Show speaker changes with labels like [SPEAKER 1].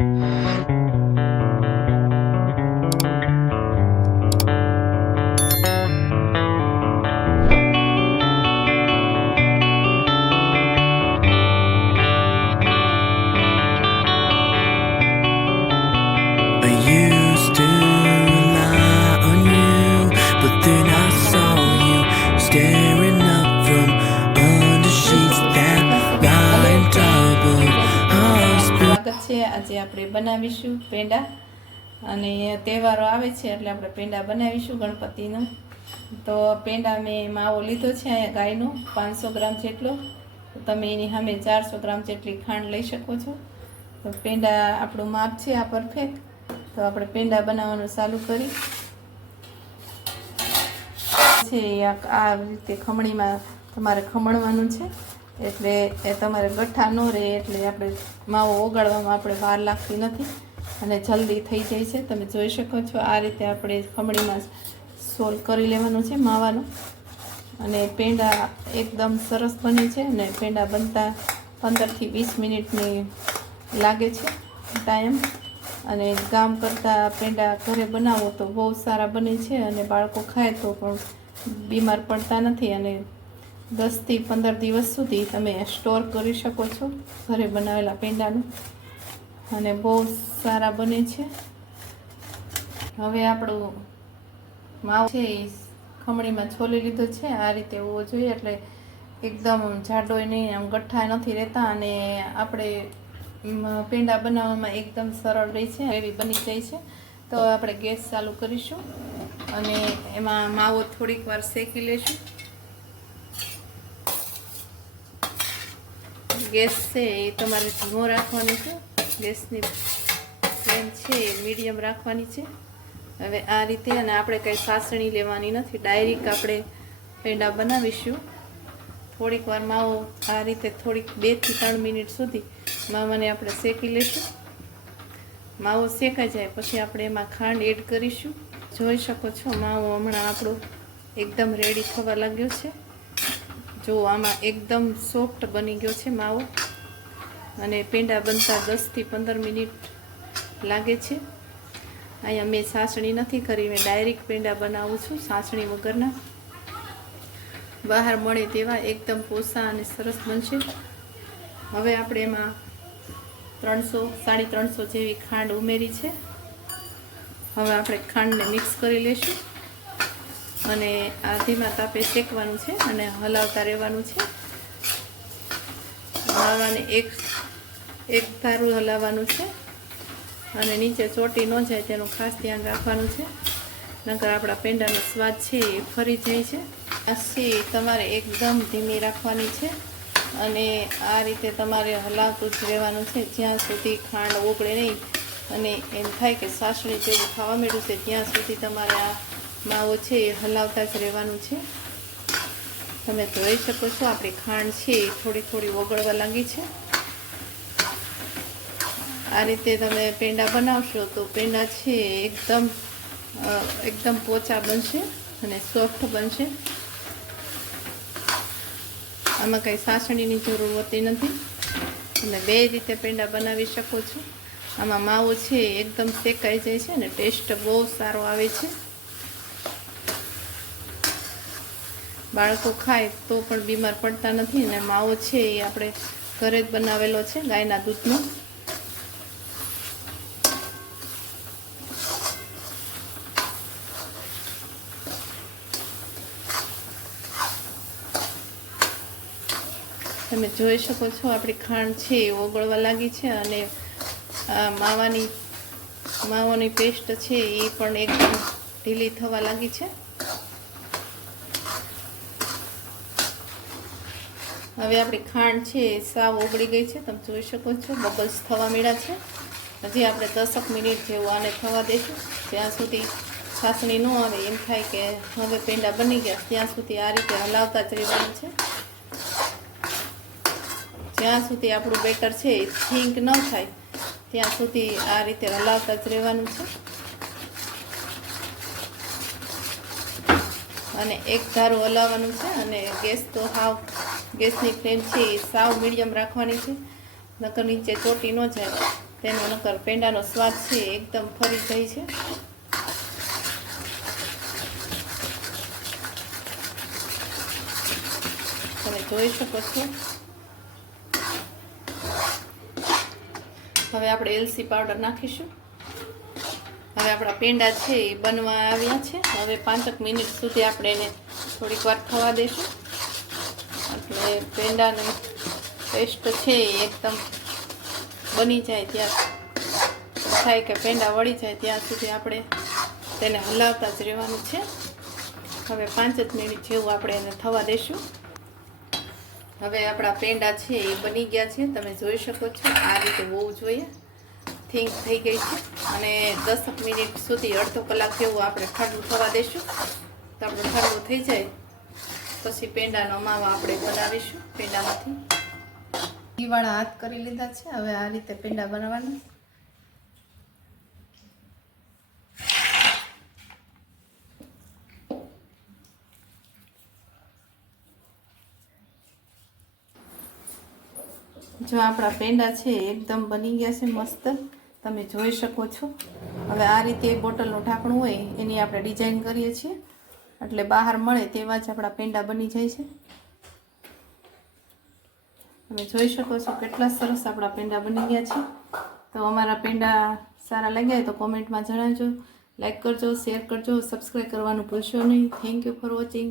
[SPEAKER 1] Mm-hmm. આજે આપણે બનાવીશું પેંડા. અને તહેવારો આવે છે એટલે આપણે પેંડા બનાવીશું ગણપતિનો. તો પેંડા મેં માવો લીધો છે અહીંયા ગાયનો, પાંચસો ગ્રામ જેટલો. તમે એની સામે ચારસો ગ્રામ જેટલી ખાંડ લઈ શકો છો. તો પેંડા આપણું માપ છે આ પરફેક્ટ. તો આપણે પેંડા બનાવવાનું ચાલુ કરી. છે આ રીતે ખમણીમાં તમારે ખમણવાનું છે. એટલે એ તમારે ગઠ્ઠા ન રહે એટલે આપણે માવો ઓગાળવામાં આપણે વાર લાગતી નથી અને જલ્દી થઈ જાય છે. તમે જોઈ શકો છો આ રીતે આપણે ખમણીમાં સોલ કરી લેવાનું છે માવાનું. અને પેંડા એકદમ સરસ બને છે અને પેંડા બનતા પંદરથી વીસ મિનિટની લાગે છે ટાઈમ. અને ગામ કરતાં પેંડા ઘરે બનાવો તો બહુ સારા બને છે અને બાળકો ખાય તો પણ બીમાર પડતા નથી અને દસથી પંદર દિવસ સુધી તમે સ્ટોર કરી શકો છો ઘરે બનાવેલા પેંડાનું. અને બહુ સારા બને છે. હવે આપણું માવો છે એ ખમણીમાં છોલી લીધો છે. આ રીતે હોવો જોઈએ એટલે એકદમ જાડો નહીં આમ ગઠ્ઠા નથી રહેતા અને આપણે પેંડા બનાવવામાં એકદમ સરળ રહે છે, એવી બની જાય છે. તો આપણે ગેસ ચાલુ કરીશું અને એમાં માવો થોડીક વાર શેકી લેશું. ગેસ છે એ તમારે ધીમો રાખવાનો છે, ગેસની ફ્લેમ છે એ મીડિયમ રાખવાની છે. હવે આ રીતે અને આપણે કંઈ સાસણી લેવાની નથી, ડાયરેક્ટ આપણે પેંડા બનાવીશું. થોડીક વાર માવો આ રીતે થોડીક બેથી ત્રણ મિનિટ સુધી માવાને આપણે શેકી લઈશું. માવો શેકાઈ જાય પછી આપણે એમાં ખાંડ એડ કરીશું. જોઈ શકો છો, માવો હમણાં આપણો એકદમ રેડી થવા લાગ્યો છે. જો આમાં એકદમ સોફ્ટ બની ગયો છે માવો. અને પેંડા બનતા દસથી પંદર મિનિટ લાગે છે. અહીંયા મેં સાસણી નથી કરી, મેં ડાયરેક્ટ પેંડા બનાવું છું, સાસણી વગરના. બહાર મળે તેવા એકદમ પોસા અને સરસ બનશે. હવે આપણે એમાં ત્રણસો, સાડી ત્રણસો જેવી ખાંડ ઉમેરી છે. હવે આપણે ખાંડને મિક્સ કરી લઈશું અને આ ધીમા તાપે શેકવાનું છે અને હલાવતા રહેવાનું છે. હલાવવાની એક એક ધારું હલાવવાનું છે અને નીચે ચોટી ન જાય તેનું ખાસ ધ્યાન રાખવાનું છે. નકર આપણા પેંડાનો સ્વાદ છે એ ફરી જાય છે. આ છે તમારે એકદમ ધીમી રાખવાની છે અને આ રીતે તમારે હલાવતું જ રહેવાનું છે. જ્યાં સુધી ખાંડ ઓગળે નહીં અને એમ થાય કે સાસણી જેવું ખાવા છે, ત્યાં સુધી તમારે આ માવો છે એ હલાવતા જ રહેવાનું છે. તમે જોઈ શકો છો, આપણી ખાંડ છે એ થોડી થોડી ઓગળવા લાગી છે. આ રીતે તમે પેંડા બનાવશો તો પેંડા છે એકદમ એકદમ પોચા બનશે અને સોફ્ટ બનશે. આમાં કંઈ સાસણીની જરૂર હોતી નથી. તમે બે રીતે પેંડા બનાવી શકો છો. આમાં માવો છે એકદમ શેકાઈ જાય છે અને ટેસ્ટ બહુ સારો આવે છે. બાળકો ખાય તો પણ બીમાર પડતા નથી અને માવો છે એ આપણે ઘરે જ બનાવેલો છે ગાયના દૂધનો. તમે જોઈ શકો છો આપણી ખાંડ છે એ ઓગળવા લાગી છે અને માવાની માવાની પેસ્ટ છે એ પણ એકદમ ઢીલી થવા લાગી છે. હવે આપણી ખાંડ છે એ સાવ ઓગળી ગઈ છે, તમે જોઈ શકો છો, બબલ્સ થવા મળ્યા છે. હજી આપણે દસક મિનિટ જેવું આને થવા દઈશું ત્યાં સુધી છાસણી ન આવે, એમ થાય કે હવે પેંડા બની ગયા, ત્યાં સુધી આ રીતે હલાવતા જ રહેવાનું છે. જ્યાં સુધી આપણું બેટર છે એ થીંક ન થાય, ત્યાં સુધી આ રીતે હલાવતા જ રહેવાનું છે. અને એક ધારું હલાવવાનું છે, અને ગેસ તો હાવ ગેસની ફ્લેમ છે એ સાવ મીડિયમ રાખવાની છે. નકર નીચે ચોટી ન જાય. તેનો નકર પેંડાનો સ્વાદ છે એકદમ ફરી જાય છે. તમે જોઈ શકો છો. હવે આપણે એલસી પાવડર નાખીશું. હવે આપણા પેંડા છે એ બનવા આવ્યા છે. હવે પાંચક મિનિટ સુધી આપણે એને થોડીક વાર થવા દઈશું એટલે પેંડાનો પેસ્ટ છે એ એકદમ બની જાય ત્યાં. થાય કે પેંડા વળી જાય ત્યાં સુધી આપણે તેને હલાવતા જ રહેવાનું છે. હવે પાંચ જ મિનિટ જેવું આપણે એને થવા દઈશું હવે આપણા પેંડા છે એ બની ગયા છે. તમે જોઈ શકો છો, આ રીતે હોવું જોઈએ. થિંક થઈ ગઈ છે. અને દસક મિનિટ સુધી અડધો કલાક જેવું આપણે ઠંડુ થવા દઈશું તો આપણું ઠંડુ થઈ જાય. પછી પેંડાનો માવો આપણે બનાવીશું, પેંડામાંથી. ઘીવાળા હાથ કરી લીધા છે, હવે આ રીતે પેંડા બનાવવાના. જો આપણા પેંડા છે એકદમ બની ગયા છે મસ્ત. તમે જોઈ શકો છો. હવે આ રીતે બોટલનું ઢાંકણું હોય, એની આપણે ડિઝાઇન કરીએ છીએ. એટલે બહાર મળે તેવા જ આપણા પેંડા બની જાય છે. તમે જોઈ શકો છો કેટલા સરસ આપણા પેંડા બની ગયા છે. તો અમારા પેંડા સારા લાગ્યા તો કોમેન્ટમાં જણાવજો. લાઈક કરજો શેર કરજો સબસ્ક્રાઈબ કરવાનું ભૂલશો નહીં. Thank you for watching